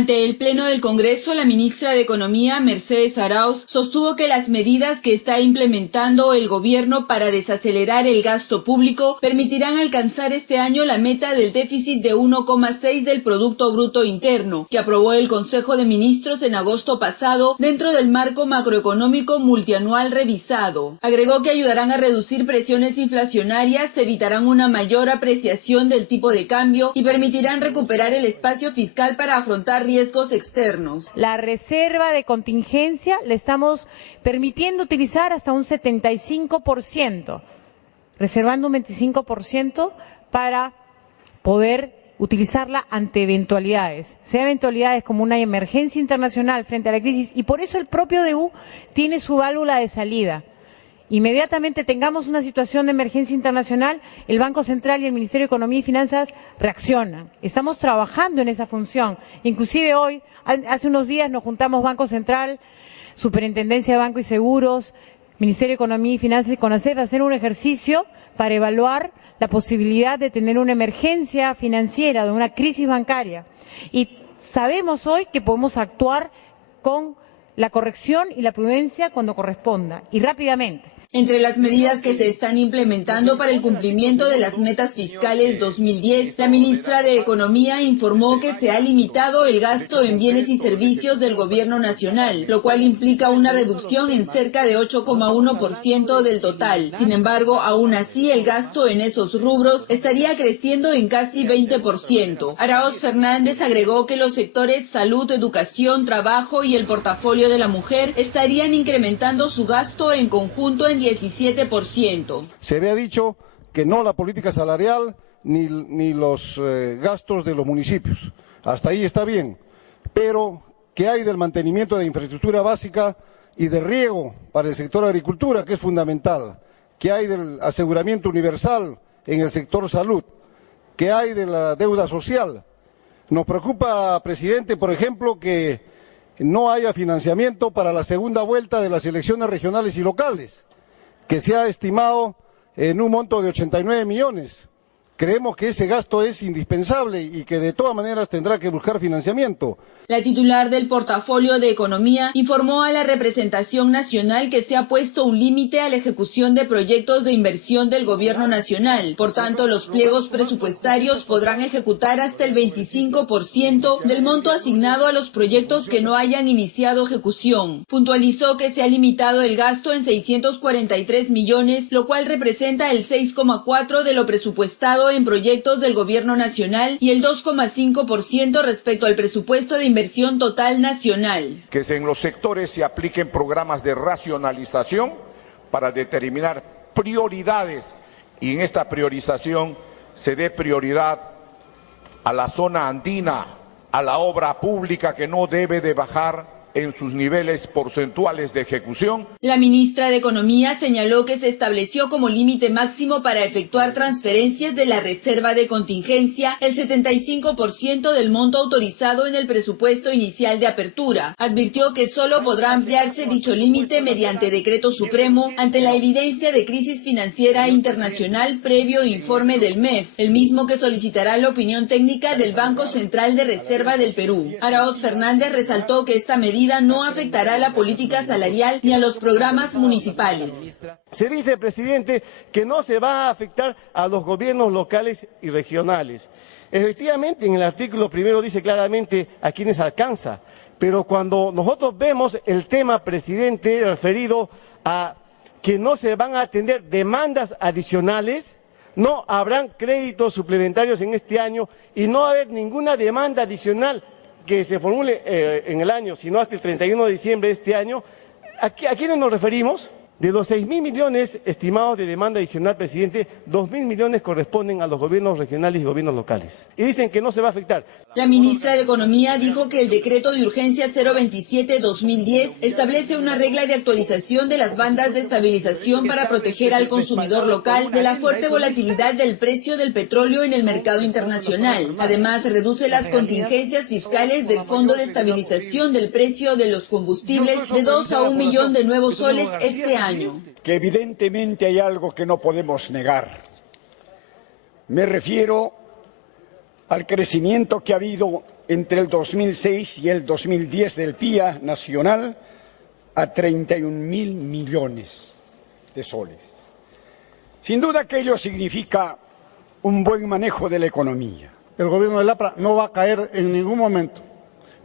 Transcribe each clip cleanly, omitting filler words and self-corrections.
Ante el Pleno del Congreso, la ministra de Economía, Mercedes Arauz, sostuvo que las medidas que está implementando el gobierno para desacelerar el gasto público permitirán alcanzar este año la meta del déficit de 1,6 del Producto Bruto Interno, que aprobó el Consejo de Ministros en agosto pasado dentro del marco macroeconómico multianual revisado. Agregó que ayudarán a reducir presiones inflacionarias, evitarán una mayor apreciación del tipo de cambio y permitirán recuperar el espacio fiscal para afrontar riesgos externos. La reserva de contingencia le estamos permitiendo utilizar hasta un 75%, reservando un 25% para poder utilizarla ante eventualidades, sea eventualidades como una emergencia internacional frente a la crisis, y por eso el propio DU tiene su válvula de salida. Inmediatamente tengamos una situación de emergencia internacional, el Banco Central y el Ministerio de Economía y Finanzas reaccionan. Estamos trabajando en esa función. Inclusive hoy, hace unos días nos juntamos Banco Central, Superintendencia de Banco y Seguros, Ministerio de Economía y Finanzas y CONACEF a hacer un ejercicio para evaluar la posibilidad de tener una emergencia financiera, de una crisis bancaria. Y sabemos hoy que podemos actuar con la corrección y la prudencia cuando corresponda y rápidamente. Entre las medidas que se están implementando para el cumplimiento de las metas fiscales 2010, la ministra de Economía informó que se ha limitado el gasto en bienes y servicios del gobierno nacional, lo cual implica una reducción en cerca de 8,1% del total. Sin embargo, aún así el gasto en esos rubros estaría creciendo en casi 20%. Arauz Fernández agregó que los sectores salud, educación, trabajo y el portafolio de la mujer estarían incrementando su gasto en conjunto en 17%. Se había dicho que no la política salarial ni los gastos de los municipios. Hasta ahí está bien. Pero, ¿qué hay del mantenimiento de infraestructura básica y de riego para el sector agricultura, que es fundamental? ¿Qué hay del aseguramiento universal en el sector salud? ¿Qué hay de la deuda social? Nos preocupa, presidente, por ejemplo, que no haya financiamiento para la segunda vuelta de las elecciones regionales y locales, que se ha estimado en un monto de 89 millones. Creemos que ese gasto es indispensable y que de todas maneras tendrá que buscar financiamiento. La titular del portafolio de Economía informó a la representación nacional que se ha puesto un límite a la ejecución de proyectos de inversión del gobierno nacional. Por tanto, los pliegos presupuestarios podrán ejecutar hasta el 25% del monto asignado a los proyectos que no hayan iniciado ejecución. Puntualizó que se ha limitado el gasto en 643 millones, lo cual representa el 6,4% de lo presupuestado en proyectos del gobierno nacional y el 2,5% respecto al presupuesto de inversión total nacional. Que en los sectores se apliquen programas de racionalización para determinar prioridades y en esta priorización se dé prioridad a la zona andina, a la obra pública que no debe de bajar en sus niveles porcentuales de ejecución. La ministra de Economía señaló que se estableció como límite máximo para efectuar transferencias de la reserva de contingencia el 75% del monto autorizado en el presupuesto inicial de apertura. Advirtió que solo podrá ampliarse dicho límite mediante decreto supremo ante la evidencia de crisis financiera internacional previo informe del MEF, el mismo que solicitará la opinión técnica del Banco Central de Reserva del Perú. Arauz Fernández resaltó que esta medida no afectará a la política salarial ni a los programas municipales. Se dice, presidente, que no se va a afectar a los gobiernos locales y regionales. Efectivamente, en el artículo primero dice claramente a quienes alcanza, pero cuando nosotros vemos el tema, presidente, referido a que no se van a atender demandas adicionales, no habrán créditos suplementarios en este año y no va a haber ninguna demanda adicional que se formule en el año, sino hasta el 31 de diciembre de este año. ¿A quiénes nos referimos? De los 6.000 millones estimados de demanda adicional, presidente, 2.000 millones corresponden a los gobiernos regionales y gobiernos locales. Y dicen que no se va a afectar. La ministra de Economía dijo que el decreto de urgencia 027-2010 establece una regla de actualización de las bandas de estabilización para proteger al consumidor local de la fuerte volatilidad del precio del petróleo en el mercado internacional. Además, reduce las contingencias fiscales del Fondo de Estabilización del Precio de los Combustibles de 2 a 1 millón de nuevos soles este año. Que evidentemente hay algo que no podemos negar. Me refiero al crecimiento que ha habido entre el 2006 y el 2010 del PIA nacional a 31.000 millones de soles. Sin duda que ello significa un buen manejo de la economía. El gobierno del APRA no va a caer en ningún momento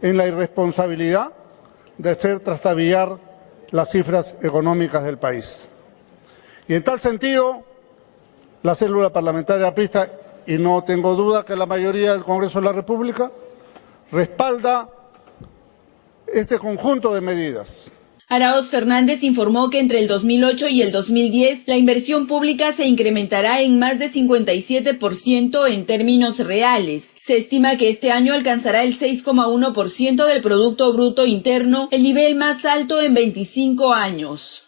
en la irresponsabilidad de hacer trastabillar las cifras económicas del país. Y en tal sentido, la célula parlamentaria aprista, y no tengo duda que la mayoría del Congreso de la República, respalda este conjunto de medidas. Arauz Fernández informó que entre el 2008 y el 2010 la inversión pública se incrementará en más de 57% en términos reales. Se estima que este año alcanzará el 6,1% del Producto Bruto Interno, el nivel más alto en 25 años.